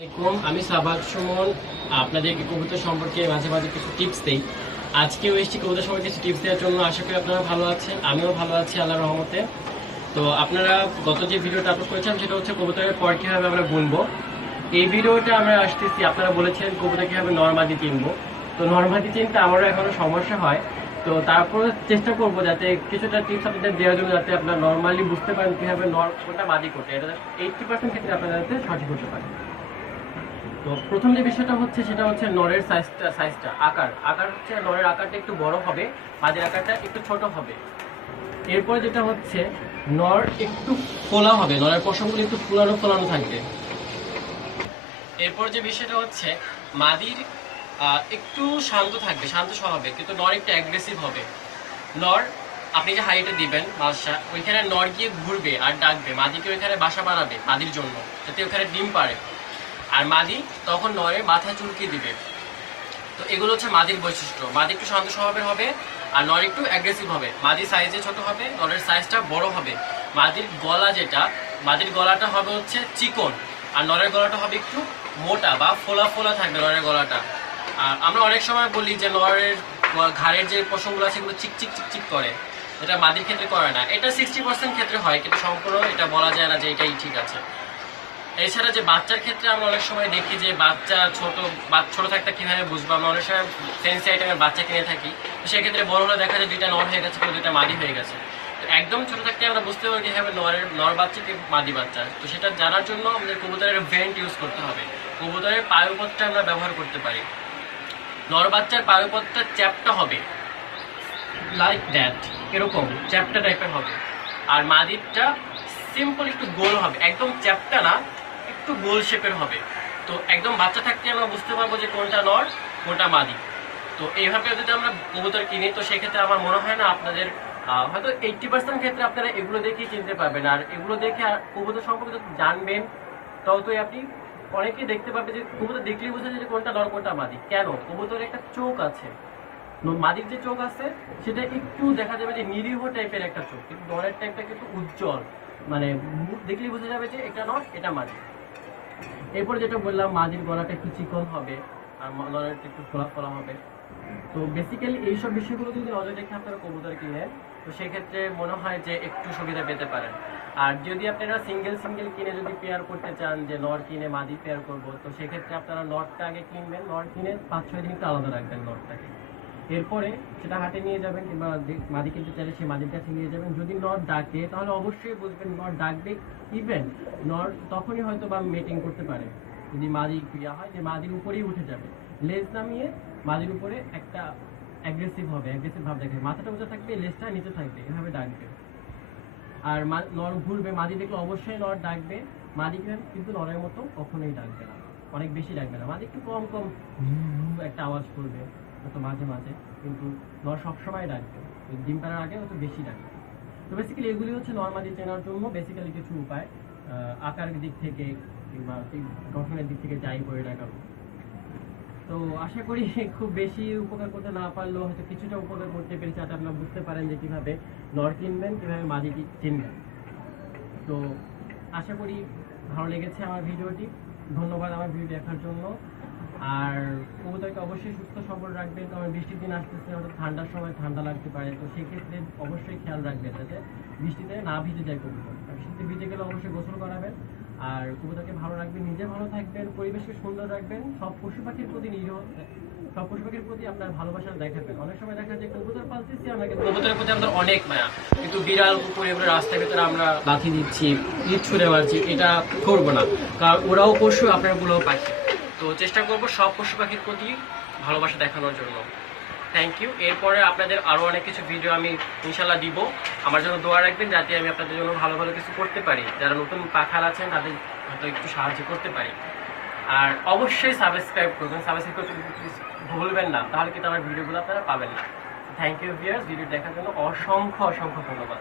আমি সাবাত সুমন আপনাদেরকে কবুতর সম্পর্কে মাঝে মাঝে কিছু টিপস দেই। আজকেও এসেছি কবুতর সম্পর্কে কিছু টিপস দেওয়ার জন্য। আশা করি আপনারা ভালো আছেন, আমিও ভালো আছি আল্লাহর রহমতে। তো আপনারা গত যে ভিডিওটা আপলোড করেছিলাম সেটা হচ্ছে কবুতরের পর কীভাবে আমরা গুনবো। এই ভিডিওটা আমরা আসতেছি, আপনারা বলেছেন কবুতর কীভাবে নরমাদি চিনবো। তো নরমাদি চিনতে আমারও এখনো সমস্যা হয়। তো তারপরে চেষ্টা করবো যাতে কিছুটা টিপস আপনাদের দেওয়ার জন্য, যাতে আপনারা নর্মালি বুঝতে পারেন কীভাবে কোনটা মাদি করতে। এটা 80% ক্ষেত্রে আপনারা যাতে সঠিক হতে পারে। তো প্রথম যে বিষয়টা হচ্ছে সেটা হচ্ছে নরের সাইজটা আকার হচ্ছে নরের আকারটা একটু বড় হবে, মাদির আকারটা একটু ছোট হবে। এরপর যেটা হচ্ছে নর একটু ফোলা হবে, নরের পশমগুলো একটু ফোলানো থাকবে। এরপর যে বিষয়টা হচ্ছে মাদির একটু শান্ত থাকবে, শান্ত স্বভাবের, কিন্তু নর একটু অ্যাগ্রেসিভ হবে। নর আপনি যে হাইটে দিবেন বাসা, ওইখানে নর গিয়ে ঘুরবে আর ডাকবে, মাদিকে ওইখানে বাসা বানাবে মাদির জন্য, যাতে ওখানে ডিম পারে। আর মাদি তখন নরের মাথা চুলকিয়ে দিবে। তো এগুলো হচ্ছে মাদির বৈশিষ্ট্য। মাদি একটু শান্ত স্বভাবের হবে আর নর একটু অ্যাগ্রেসিভ হবে। মাদি সাইজে ছোট হবে, নরের সাইজটা বড় হবে। মাদির গলাটা হবে হচ্ছে চিকন, আর নরের গলাটা হবে একটু মোটা বা ফোলা থাকবে নরের গলাটা। আর আমরা অনেক সময় বলি যে নরের ঘাড়ের যে পশমগুলো আছে সেগুলো চিকচিক করে, এটা মাদির ক্ষেত্রে করে না। এটা 60% ক্ষেত্রে হয়, কিন্তু সম্পূর্ণ এটা বলা যায় না যে এটাই ঠিক আছে। এছাড়া যে বাচ্চার ক্ষেত্রে আমরা অনেক সময় দেখি যে বাচ্চা ছোট থাকতে কিভাবে বুঝবো, আমরা অনেক সময় ফ্যান্সি আইটেমের বাচ্চা কিনে থাকি। তো সেক্ষেত্রে বড় হলে দেখা যায় দুইটা নর হয়ে গেছে, কিন্তু দুইটা মাদি হয়ে গেছে। তো একদম ছোট থাকতে আমরা বুঝতে পারি কিভাবে নর বাচ্চা কি মাদি বাচ্চা। তো সেটা জানার জন্য আমাদের কবুতরের ভেন্ট ইউজ করতে হবে। কবুতরের পায়ুপথটা আমরা ব্যবহার করতে পারি। নর বাচ্চার পায়ুপথটা চ্যাপ্টা হবে, লাইক দ্যাট, এরকম চ্যাপ্টা টাইপের হবে। আর মাদিরটা সিম্পল একটু গোল হবে, একদম চ্যাপ্টা না, একটু গোল শেপের হবে। তো একদম বাচ্চা থাকতে আমরা বুঝতে পারবো যে কোনটা নর কোনটা মাদি। তো এইভাবে যদি আমরা কবুতর কিনি, তো সেক্ষেত্রে আমার মনে হয় না আপনাদের হয়তো 80% ক্ষেত্রে আপনারা এগুলো দেখেই চিনতে পারবেন। আর এগুলো দেখে আর কবুতর সম্পর্কে যদি জানবেন, ততই আপনি অনেকেই দেখতে পাবেন যে কবুতর দেখলেই বোঝা যায় যে কোনটা নর কোনটা মাদি। কেন? কবুতরের একটা চোখ আছে, মাদির যে চোখ আছে সেটা একটু দেখা যাবে যে নিরীহ টাইপের একটা চোখ, কিন্তু নরের টাইপটা কিন্তু উজ্জ্বল, মানে দেখলেই বোঝা যাবে যে এটা নর এটা মাদি। এরপর যেটা বললাম, মাদির গলাটা একটু চিকন হবে আর নরেরটা একটু ফোলা হবে। তো বেসিক্যালি এইসব বিষয়গুলো যদি নজর রেখে আপনারা কবুতর কিনেন, তো সেক্ষেত্রে মনে হয় যে একটু সুবিধা পেতে পারেন। আর যদি আপনারা সিঙ্গেল কিনে যদি পেয়ার করতে চান, যে নর কিনে মাদি পেয়ার করব, তো সেক্ষেত্রে আপনারা নরটা আগে কিনবেন, নর কিনে 5-6 দিন একটু আলাদা রাখবেন নরটাকে। এরপরে সেটা হাটে নিয়ে যাবেন, কিংবা মাদি কিনতে চাইলে সেই মাদির কাছে নিয়ে যাবেন। যদি নর ডাকে তাহলে অবশ্যই বুঝবেন নর ডাকবে। ইভেন নর তখনই হয়তো বা মিটিং করতে পারে যদি মাদি ক্রিয়া হয়, যে মাদির উপরেই উঠে যাবে, লেজ নামিয়ে মাদির উপরে একটা অ্যাগ্রেসিভ ভাব দেখে, মাথাটা উঁচা থাকবে, লেজটা নিচে থাকবে, এভাবে ডাকবে। আর নর ঘুরবে, মাদি দেখলে অবশ্যই নর ডাকবে। মাদি কিন্তু নরের মতো কখনোই ডাকবে না, অনেক বেশি ডাকবে না। মাদি একটু কম একটা আওয়াজ করবে হয়তো মাঝে মাঝে, কিন্তু নর সবসময় ডাকবে, ডিম পাড়ার আগে হয়তো বেশি ডাকবে। তো বেসিক্যালি এগুলি হচ্ছে নরমাদি চেনার জন্য বেসিক্যালি কিছু উপায়, আকারের দিক থেকে কিংবা গঠনের দিক থেকে যাই করে ডাকাবো। তো আশা করি খুব বেশি উপকার করতে না পারলেও হয়তো কিছুটা উপকার করতে পেরেছি, যাতে আপনারা বুঝতে পারেন যে কীভাবে নর কিনবেন, কীভাবে মাদি চিনবেন। তো আশা করি ভালো লেগেছে আমার ভিডিওটি। ধন্যবাদ আমার ভিডিও দেখার জন্য। আর কবুতরকে অবশ্যই সুস্থ সবল রাখবেন, কারণ বৃষ্টির দিন আসতেছে, হয়তো ঠান্ডার সময় ঠান্ডা লাগতে পারে। তো সেক্ষেত্রে অবশ্যই খেয়াল রাখবেন যাতে বৃষ্টিতে না ভিজে যায় কবুতর। আর বৃষ্টিতে ভিজে গেলে অবশ্যই গোসল করাবেন। আর কবুতরকে ভালো রাখবেন, নিজে ভালো থাকবেন, পরিবেশকে সুন্দর রাখবেন। সব পশু পাখির প্রতি আপনার ভালোবাসা দেখাবেন। অনেক সময় দেখা যায় কবুতর পালতেছি আমরা, কিন্তু কবুতরের প্রতি আমাদের অনেক মায়া, কিন্তু বিড়াল কুকুর এগুলো রাস্তার ভিতরে আমরা লাথি দিচ্ছি, ইট ছুঁড়ে মারছি, এটা করবো না। কারণ ওরাও পশু, আপনারগুলোও পাখি। তো চেষ্টা করবো সব পশু পাখির প্রতি ভালোবাসা দেখানোর জন্য। Thank you. এরপরে আপনাদের আরও অনেক কিছু ভিডিও আমি ইনশাল্লাহ দিব। আমার জন্য দোয়া রাখবেন যাতে আমি আপনাদের জন্য ভালো কিছু করতে পারি, যারা নতুন পাখাল আছেন তাদের হয়তো একটু সাহায্য করতে পারি। আর অবশ্যই সাবস্ক্রাইব করবেন, সাবস্ক্রাইব করতে ভুলবেন না, তাহলে কিন্তু আমার ভিডিওগুলো আপনারা পাবেন না। থ্যাংক ইউ ভিউয়ার্স, ভিডিও দেখার জন্য অসংখ্য ধন্যবাদ।